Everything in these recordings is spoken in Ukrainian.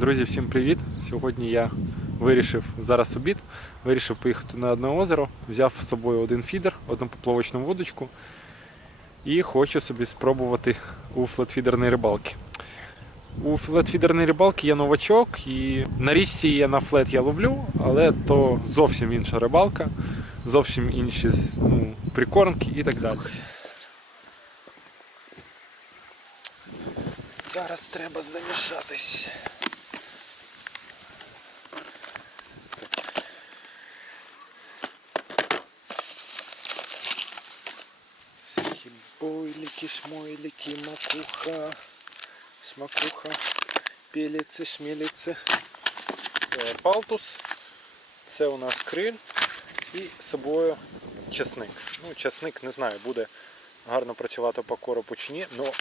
Друзі, всім привіт! Сьогодні я вирішив зараз обід, вирішив поїхати на одне озеро, взяв з собою один фідер, одну поплавочну вудочку і хочу собі спробувати у флетфідерної рибалки. У флетфідерної рибалки є новачок, і на річці я на флет я ловлю, але то зовсім інша рибалка, зовсім інші ну, прикормки і так далі. Зараз треба замішатись. Всякі бойлики, шмойлики, макуха, шмакуха, пелиці, шмелиці. Е, Палтус. Це у нас криль і з собою чесник. Ну, чесник, не знаю, буде гарно працювати по коропу чи ні, але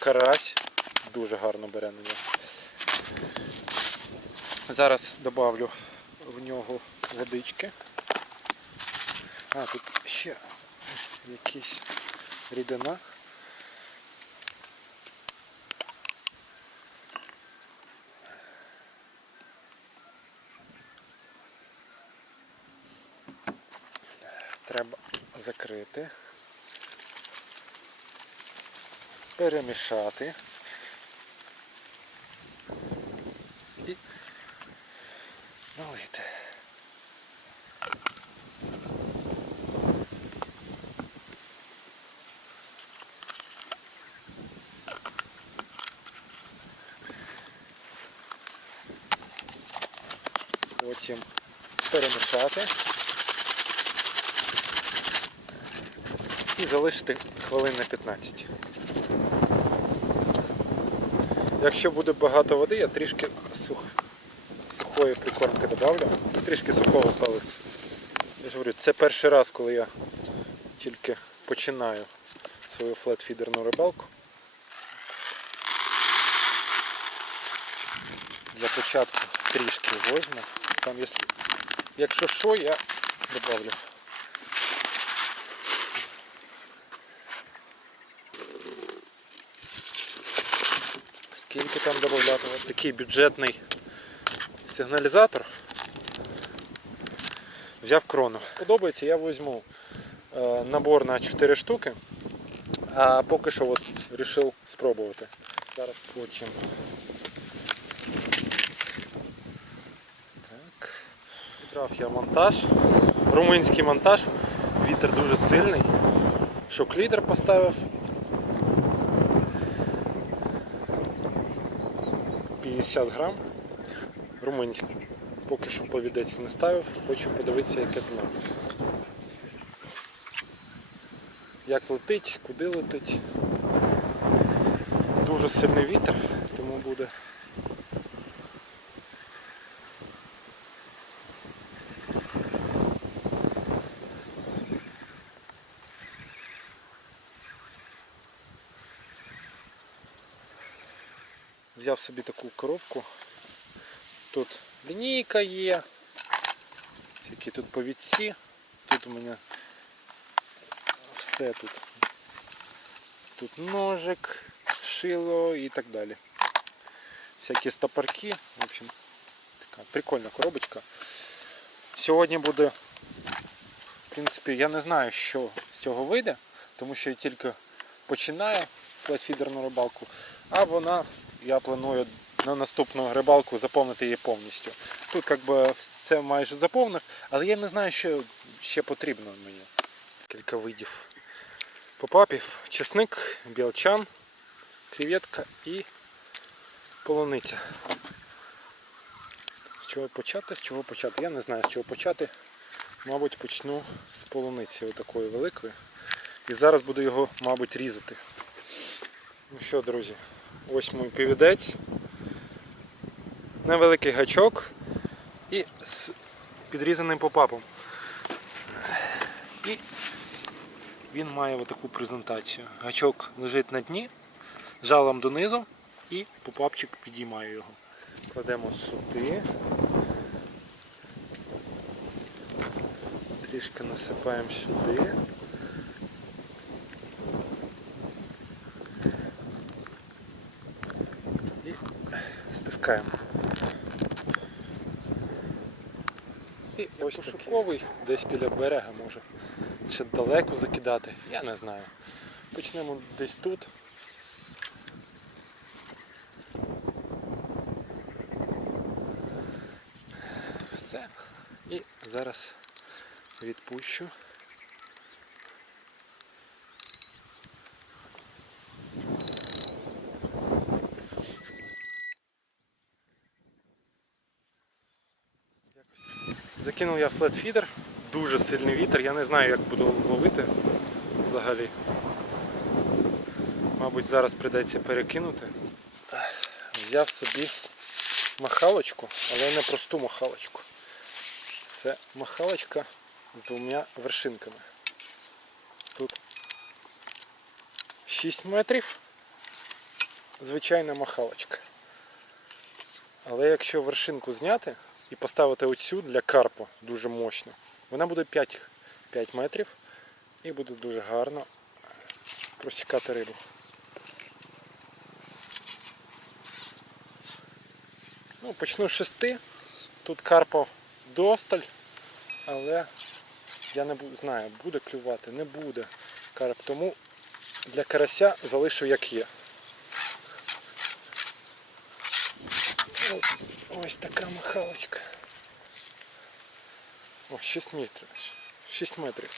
карась дуже гарно бере на нього. Зараз добавлю в нього водички. А, тут ще якісь рідина. Треба закрити, перемішати. І налити. Потім перемішати і залишити хвилин на 15. Якщо буде багато води, я трішки сух, сухої прикормки додавлю трішки сухого палицю. Я ж говорю, це перший раз, коли я тільки починаю свою флетфідерну рибалку. Для початку трішки возьму. Там, якщо, що, я додавлю. Скільки там додати? Такий бюджетний сигналізатор. Взяв крону. Сподобається, я візьму е, набор на 4 штуки, а поки що от вирішив спробувати. Зараз потім. Так. Відбрав я монтаж. Румунський монтаж. Вітер дуже сильний. Шок-лідер поставив. 50 грам. Румунський. Поки що повідець не ставив, хочу подивитися, яке дно. Як летить, куди летить. Дуже сильний вітер, тому буде. Взяв собі таку коробку. Тут лінійка є, які тут повідці, тут у мене все тут. Тут ножик, шило і так далі. Всякі стопорки. В общем, така прикольна коробочка. Сьогодні буде, в принципі, я не знаю, що з цього вийде, тому що я тільки починаю флетфідерну рибалку, а вона, я планую на наступну рибалку заповнити її повністю. Тут як би все майже заповнив, але я не знаю, що ще потрібно мені. Кілька видів попапів, чесник, білчан, креветка і полуниця. З чого почати, з чого почати? Я не знаю з чого почати. Мабуть, почну з полуниці отакої великої. І зараз буду його, мабуть, різати. Ну що, друзі, ось мій півідець. Невеликий гачок і з підрізаним попапом. І він має отаку презентацію. Гачок лежить на дні, жалом донизу і попапчик підіймає його. Кладемо сюди. Трішки насипаємо сюди. вмикаємо. І ось пошуковий десь біля берега може. Ще далеко закидати, я не знаю. Почнемо десь тут. Все. І зараз відпущу. Закинув я флетфідер, дуже сильний вітер, я не знаю як буду ловити взагалі. Мабуть зараз прийдеться перекинути. Взяв собі махалочку, але не просту махалочку. Це махалочка з двома вершинками. Тут 6 метрів. Звичайна махалочка. Але якщо вершинку зняти і поставити оцю для карпа дуже мощно, вона буде 5, 5 метрів і буде дуже гарно просікати рибу. Ну, почну з шести. Тут карпа досталь, але я не знаю, буде клювати, не буде карп. Тому для карася залишу як є. Ось така махалочка. О, 6 метрів. 6 метрів.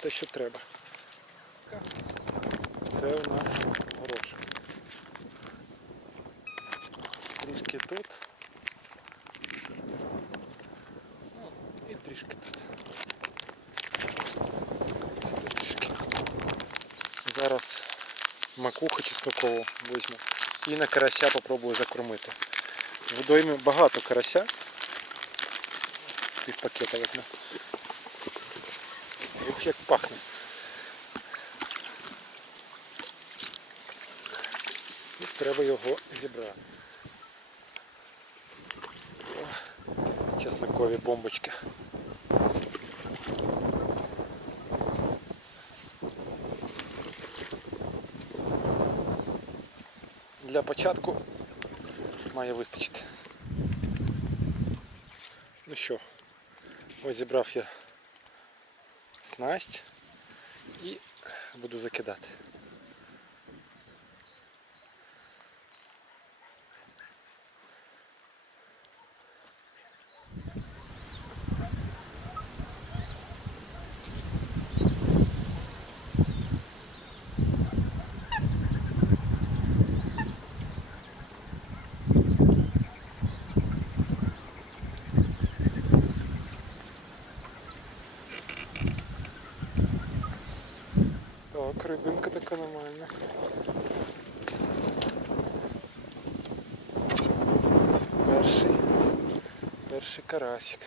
Те, що треба. Це у нас горошок. Трішки тут. Ну, І трішки тут. Сюди трішки. Зараз макуху чеснокову візьму і на карася попробую закормити. Водоймі багато карася. Пів пакета візьму. Ух, як пахне. І треба його зібрати. О, Чеснокові бомбочки. Для початку має вистачити. Ну що, ось зібрав я снасть і буду закидати. Так, рибинка така нормальна. Перший, перший карасик.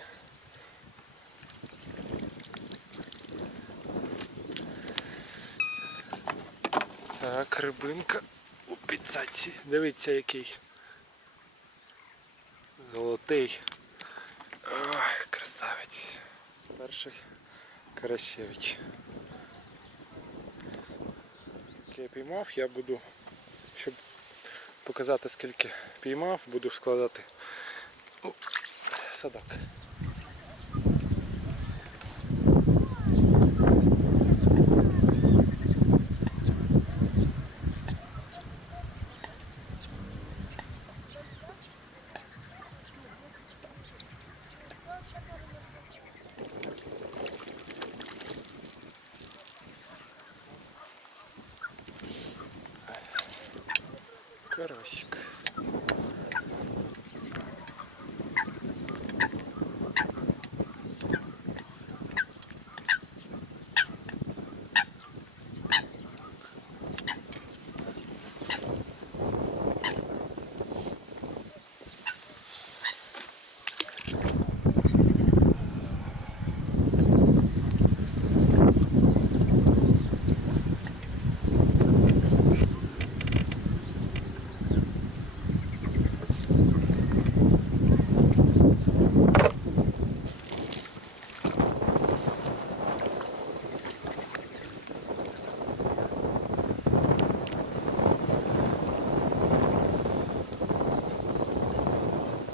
Так, рибинка у піцаці. Дивіться який. Золотий. Ой, красавець. Перший Карасевич. Я піймав, я буду, щоб показати скільки піймав, буду складати садок. Карасик.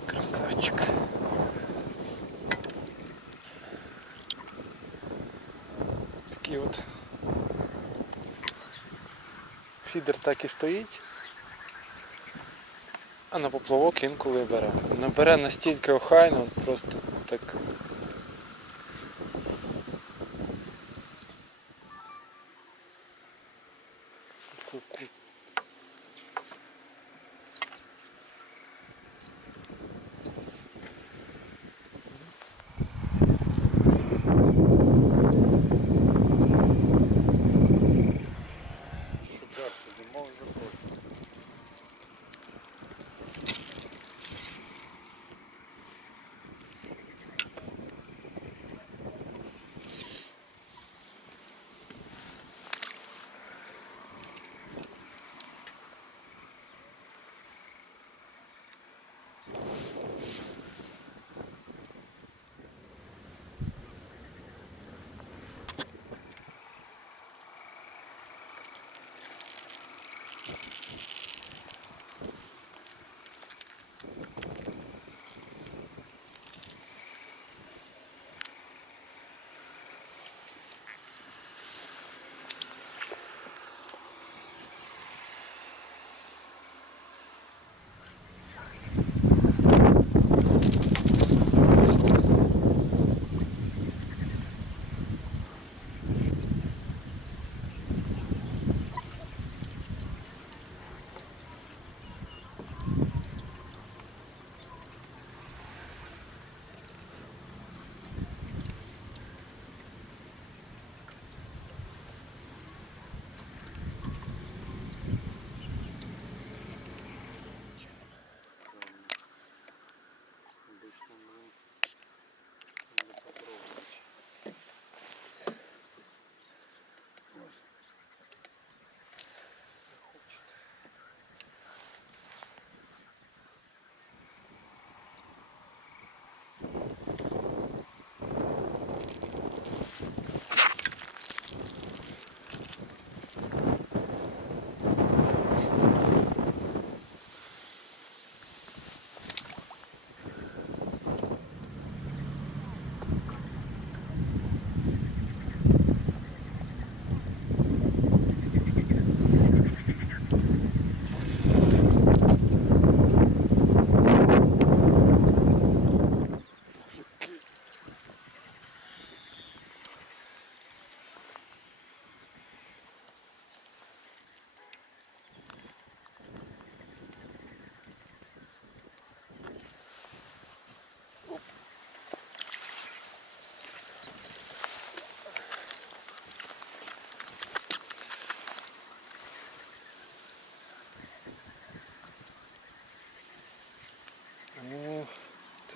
Красавчик. Фідер так і стоїть. А на поплавок інколи бере. Не бере настільки охайно, просто так. Зимовий заход.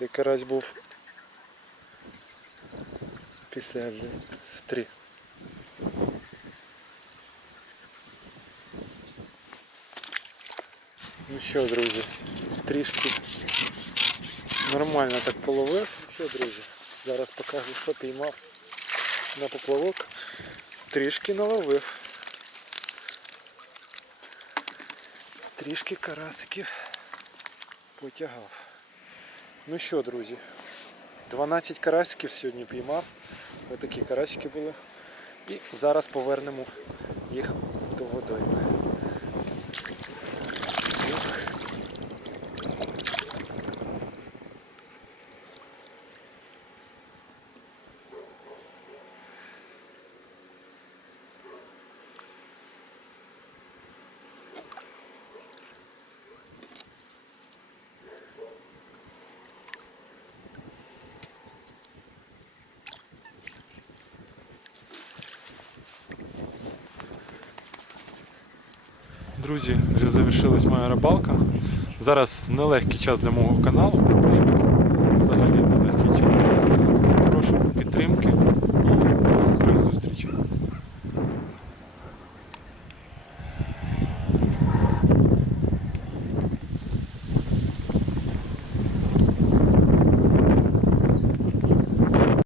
Цей карась був після стрі. Ну що, друзі, трішки нормально так половив. Ну що, друзі, зараз покажу, що піймав на поплавок. Трішки наловив. Трішки карасиків потягав. Ну що, друзі, 12 карасиків сьогодні піймав. Ось такі карасики були. І зараз повернемо їх до водойми. Друзі, вже завершилась моя рибалка. Зараз нелегкий час для мого каналу.